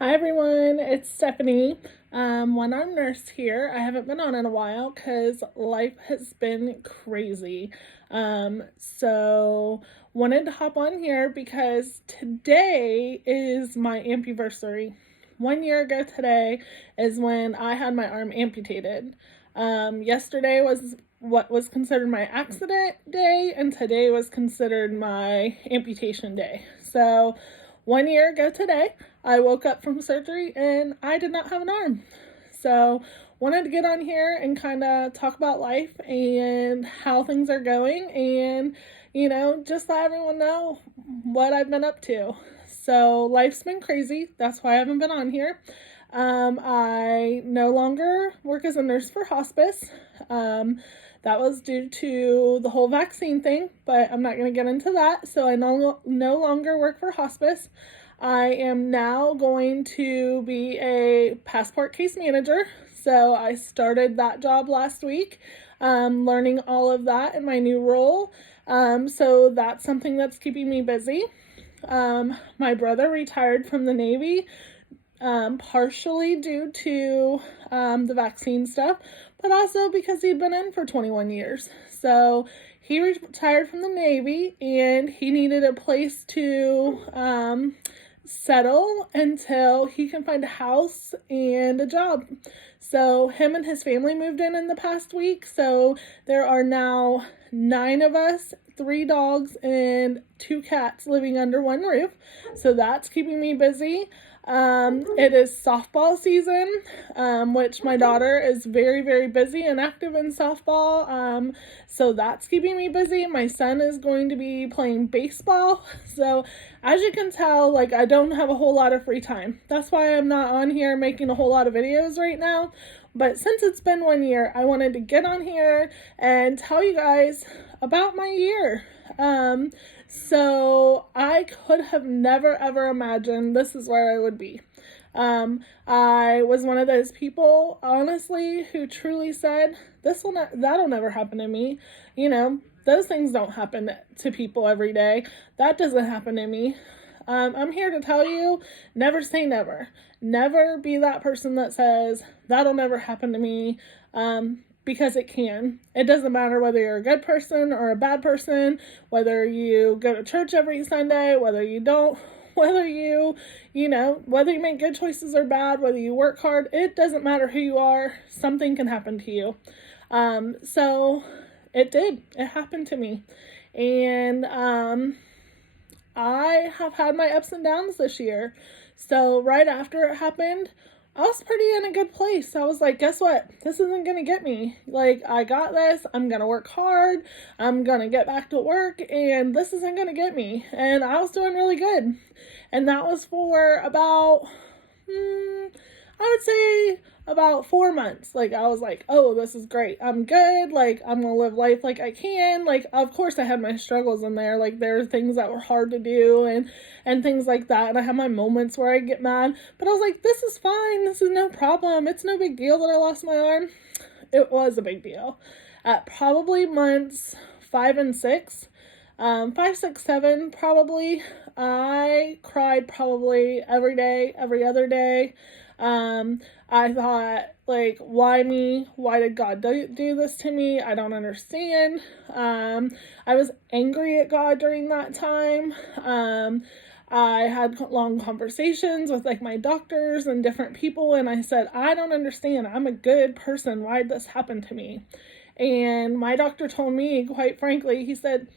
Hi everyone, it's Stephanie, one-arm nurse here. I haven't been on in a while because life has been crazy. So wanted to hop on here because today is my Ampuversary. 1 year ago today is when I had my arm amputated. Yesterday was what was considered my accident day, and today was considered my amputation day. So 1 year ago today, I woke up from surgery and I did not have an arm. So wanted to get on here and kind of talk about life and how things are going and, just let everyone know what I've been up to. So life's been crazy. That's why I haven't been on here. I no longer work as a nurse for hospice. That was due to the whole vaccine thing, but I'm not going to get into that. So I no longer work for hospice. I am now going to be a passport case manager. So I started that job last week, learning all of that in my new role. So that's something that's keeping me busy. My brother retired from the Navy, partially due to the vaccine stuff, but also because he'd been in for 21 years. So he retired from the Navy and he needed a place to settle until he can find a house and a job. So him and his family moved in the past week. So there are now 9 of us, 3 dogs and 2 cats living under one roof. So that's keeping me busy. It is softball season, which my daughter is very, very busy and active in softball. So that's keeping me busy. My son is going to be playing baseball. So as you can tell, I don't have a whole lot of free time. That's why I'm not on here making a whole lot of videos right now. But since it's been 1 year, I wanted to get on here and tell you guys about my year. So I could have never ever imagined this is where I would be. I was one of those people, honestly, who truly said, that'll never happen to me. Those things don't happen to people every day. That doesn't happen to me. I'm here to tell you, never say never. Never be that person that says, that'll never happen to me. Because it can. It doesn't matter whether you're a good person or a bad person, whether you go to church every Sunday, whether you don't, whether whether you make good choices or bad, whether you work hard, it doesn't matter who you are, something can happen to you. So it did. It happened to me. And I have had my ups and downs this year. So right after it happened, I was pretty in a good place. I was like, guess what? This isn't going to get me. I got this. I'm going to work hard. I'm going to get back to work, and this isn't going to get me. And I was doing really good. And that was for about, I would say about 4 months. I was like, oh, this is great. I'm good. I'm going to live life like I can. Of course I had my struggles in there. There were things that were hard to do and things like that. And I had my moments where I get mad, but I was like, this is fine. This is no problem. It's no big deal that I lost my arm. It was a big deal. At probably months 5 and 6, 5, 6, 7, probably, I cried probably every day, every other day. I thought, why me? Why did God do this to me? I don't understand. I was angry at God during that time. I had long conversations with my doctors and different people, and I said, I don't understand. I'm a good person. Why did this happen to me? And my doctor told me, quite frankly, he said,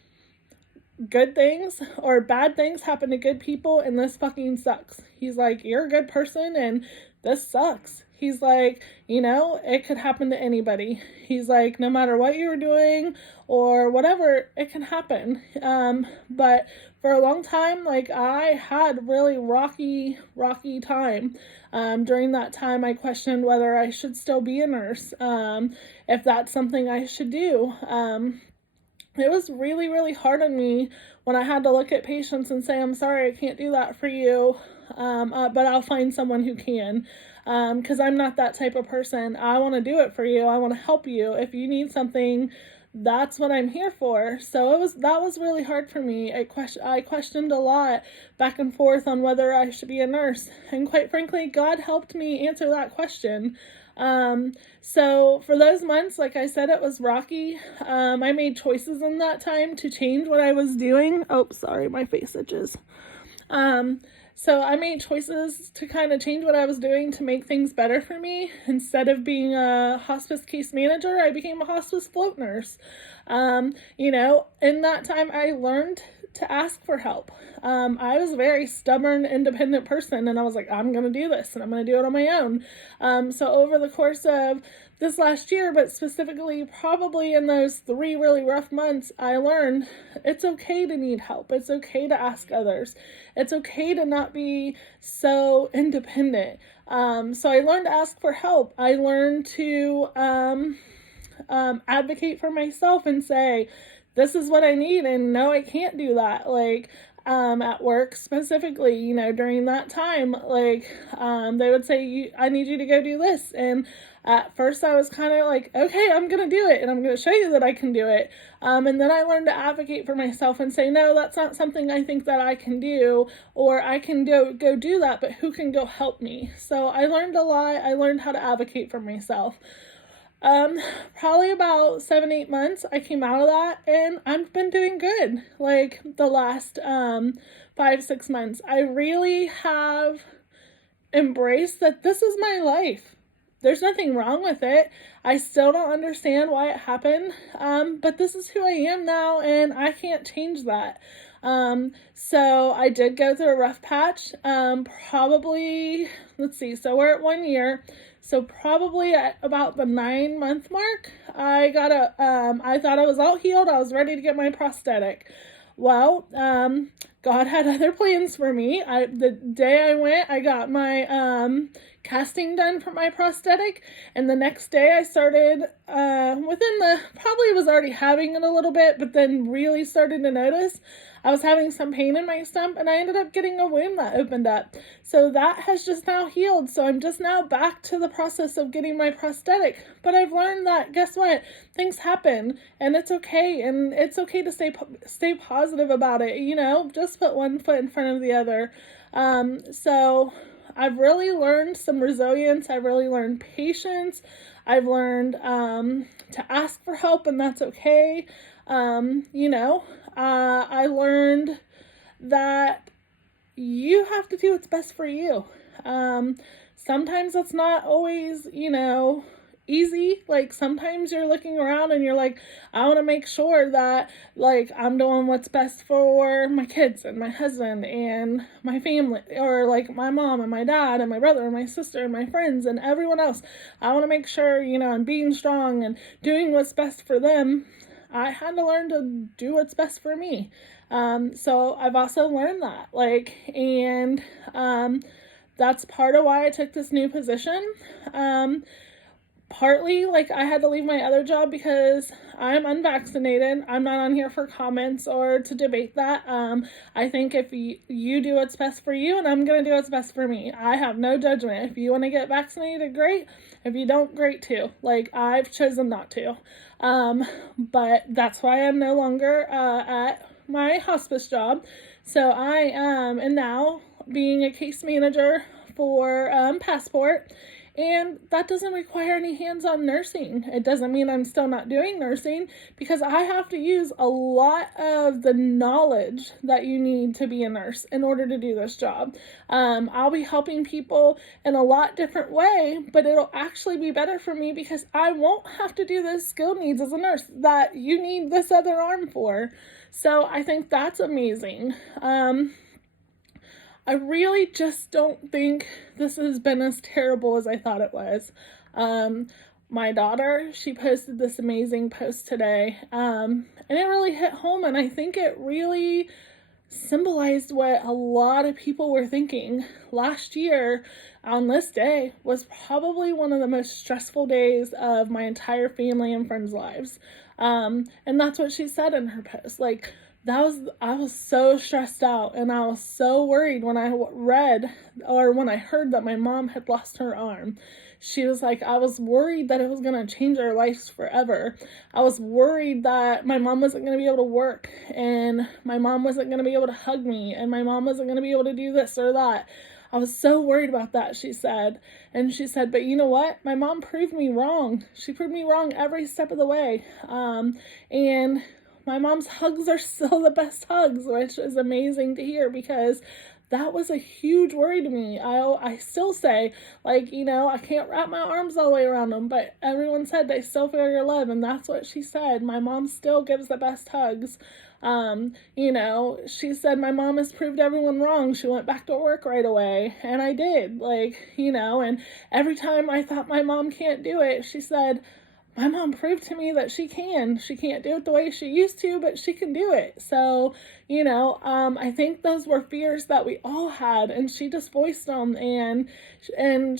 good things or bad things happen to good people, and this fucking sucks. He's like, you're a good person and this sucks. He's like, it could happen to anybody. He's like, no matter what you're doing or whatever, it can happen. But for a long time, I had really rocky time. During that time, I questioned whether I should still be a nurse, if that's something I should do. It was really, really hard on me when I had to look at patients and say, I'm sorry, I can't do that for you, but I'll find someone who can, because I'm not that type of person. I want to do it for you. I want to help you. If you need something that's what I'm here for. So that was really hard for me. I questioned a lot back and forth on whether I should be a nurse. And quite frankly, God helped me answer that question. So for those months, like I said, it was rocky. I made choices in that time to change what I was doing. Oh, sorry, my face itches. So I made choices to kind of change what I was doing to make things better for me. Instead of being a hospice case manager, I became a hospice float nurse. In that time, I learned to ask for help. I was a very stubborn, independent person, and I was like, I'm going to do this, and I'm going to do it on my own. So over the course of this last year, but specifically probably in those 3 really rough months, I learned it's okay to need help. It's okay to ask others. It's okay to not be so independent. So I learned to ask for help. I learned to advocate for myself and say, this is what I need, and no, I can't do that. At work specifically, during that time, they would say, I need you to go do this. And at first I was kind of like, okay, I'm going to do it, and I'm going to show you that I can do it. And then I learned to advocate for myself and say, no, that's not something I think that I can do, or I can go do that, but who can go help me? So I learned a lot. I learned how to advocate for myself. Probably about 7-8 months, I came out of that, and I've been doing good. The last 5-6 months, I really have embraced that this is my life. There's nothing wrong with it. I still don't understand why it happened, but this is who I am now, and I can't change that. So I did go through a rough patch. Probably, let's see, so we're at 1 year. So probably at about the 9-month mark, I thought I was all healed. I was ready to get my prosthetic. Well, God had other plans for me. The day I went, I got my casting done for my prosthetic, and the next day I started, probably was already having it a little bit, but then really started to notice I was having some pain in my stump, and I ended up getting a wound that opened up. So that has just now healed. So I'm just now back to the process of getting my prosthetic. But I've learned that, guess what? Things happen, and it's okay. And it's okay to stay positive about it. Just put one foot in front of the other. So I've really learned some resilience. I've really learned patience. I've learned to ask for help, and that's okay. I learned that you have to do what's best for you. Sometimes it's not always, easy. Sometimes you're looking around and you're like, I want to make sure that I'm doing what's best for my kids and my husband and my family, or my mom and my dad and my brother and my sister and my friends and everyone else. I want to make sure, I'm being strong and doing what's best for them. I had to learn to do what's best for me. So I've also learned that, that's part of why I took this new position. Partly, I had to leave my other job because I'm unvaccinated. I'm not on here for comments or to debate that. I think if you do what's best for you, and I'm going to do what's best for me. I have no judgment. If you want to get vaccinated, great. If you don't, great too. I've chosen not to. But that's why I'm no longer at my hospice job. So I am now being a case manager for Passport. And that doesn't require any hands-on nursing. It doesn't mean I'm still not doing nursing, because I have to use a lot of the knowledge that you need to be a nurse in order to do this job. I'll be helping people in a lot different way, but it'll actually be better for me because I won't have to do those skill needs as a nurse that you need this other arm for. So I think that's amazing. I really just don't think this has been as terrible as I thought it was. My daughter, she posted this amazing post today, and it really hit home, and I think it really symbolized what a lot of people were thinking. Last year, on this day, was probably one of the most stressful days of my entire family and friends' lives. And that's what she said in her post. I was so stressed out, and I was so worried when I read or when I heard that my mom had lost her arm. she was like, I was worried that it was going to change our lives forever. I was worried that my mom wasn't going to be able to work, and my mom wasn't going to be able to hug me, and my mom wasn't going to be able to do this or that. I was so worried about that, she said. And she said, but you know what? My mom proved me wrong. She proved me wrong every step of the way. And my mom's hugs are still the best hugs, which is amazing to hear, because that was a huge worry to me. I still say, like, you know, I can't wrap my arms all the way around them, but everyone said they still feel your love, and that's what she said. My mom still gives the best hugs. You know, she said my mom has proved everyone wrong. She went back to work right away, and I did, like, you know, and every time I thought my mom can't do it, she said, my mom proved to me that she can. She can't do it the way she used to, but she can do it. So, you know, I think those were fears that we all had, and she just voiced them, and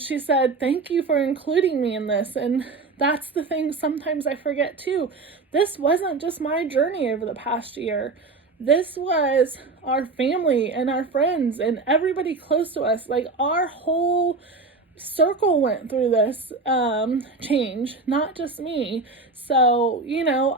she said, thank you for including me in this. And that's the thing sometimes I forget too. This wasn't just my journey over the past year. This was our family and our friends and everybody close to us. Like, our whole circle went through this change, not just me. So, you know,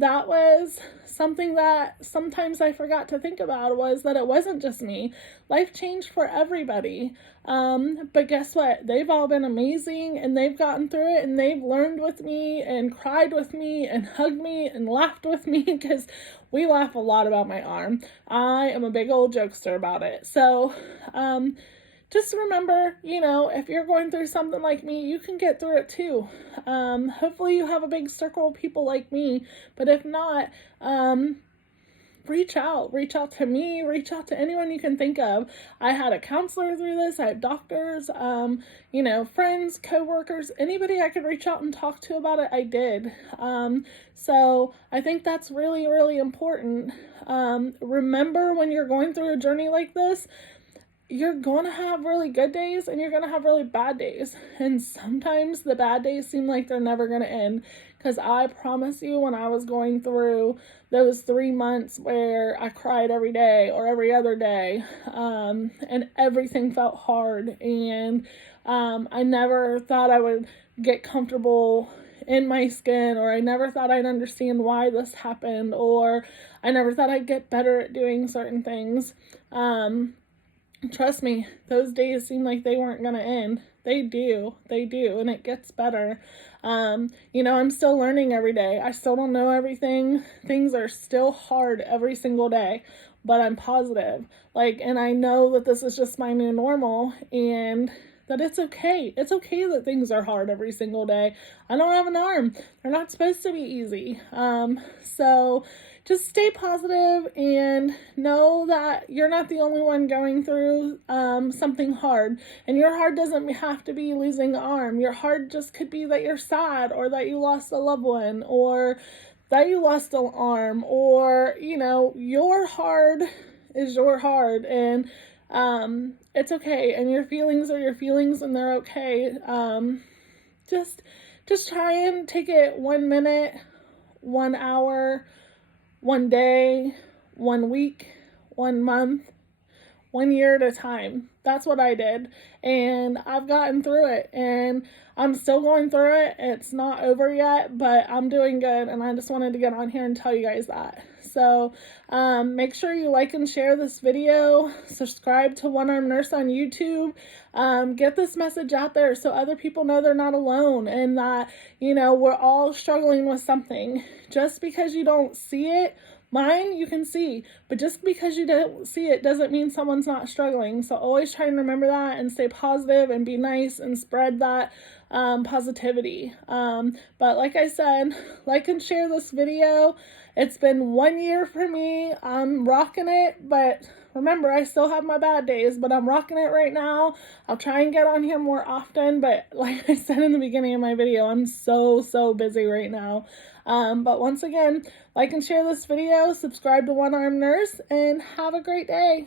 that was something that sometimes I forgot to think about, was that it wasn't just me. Life changed for everybody. But guess what? They've all been amazing, and they've gotten through it, and they've learned with me and cried with me and hugged me and laughed with me, because we laugh a lot about my arm. I am a big old jokester about it. So, just remember, you know, if you're going through something like me, you can get through it too. Hopefully you have a big circle of people like me, but if not, reach out to me, reach out to anyone you can think of. I had a counselor through this. I had doctors, you know, friends, coworkers, anybody I could reach out and talk to about it, I did. So I think that's really, really important. Remember, when you're going through a journey like this, you're going to have really good days and you're going to have really bad days. And sometimes the bad days seem like they're never going to end. Because I promise you, when I was going through those 3 months where I cried every day or every other day, and everything felt hard, and I never thought I would get comfortable in my skin, or I never thought I'd understand why this happened, or I never thought I'd get better at doing certain things. Trust me, those days seem like they weren't going to end. They do, and it gets better. You know, I'm still learning every day. I still don't know everything. Things are still hard every single day, but I'm positive. Like, and I know that this is just my new normal, and that it's okay. It's okay that things are hard every single day. I don't have an arm. They're not supposed to be easy. So just stay positive and know that you're not the only one going through something hard. And your hard doesn't have to be losing an arm. Your hard just could be that you're sad, or that you lost a loved one, or that you lost an arm, or, you know, your hard is your hard, and it's okay, and your feelings are your feelings, and they're okay. Just try and take it 1 minute, 1 hour, 1 day, 1 week, 1 month, 1 year at a time. That's what I did, and I've gotten through it, and I'm still going through it. It's not over yet, but I'm doing good, and I just wanted to get on here and tell you guys that. So make sure you like and share this video, subscribe to One Arm Nurse on YouTube, get this message out there so other people know they're not alone, and that, you know, we're all struggling with something. Just because you don't see it, mine you can see, but just because you don't see it doesn't mean someone's not struggling. So always try and remember that, and stay positive and be nice and spread that positivity. But like I said, like and share this video. It's been 1 year for me. I'm rocking it, but remember, I still have my bad days, but I'm rocking it right now. I'll try and get on here more often, but like I said in the beginning of my video, I'm so busy right now. But once again, like and share this video, subscribe to One Arm Nurse, and have a great day.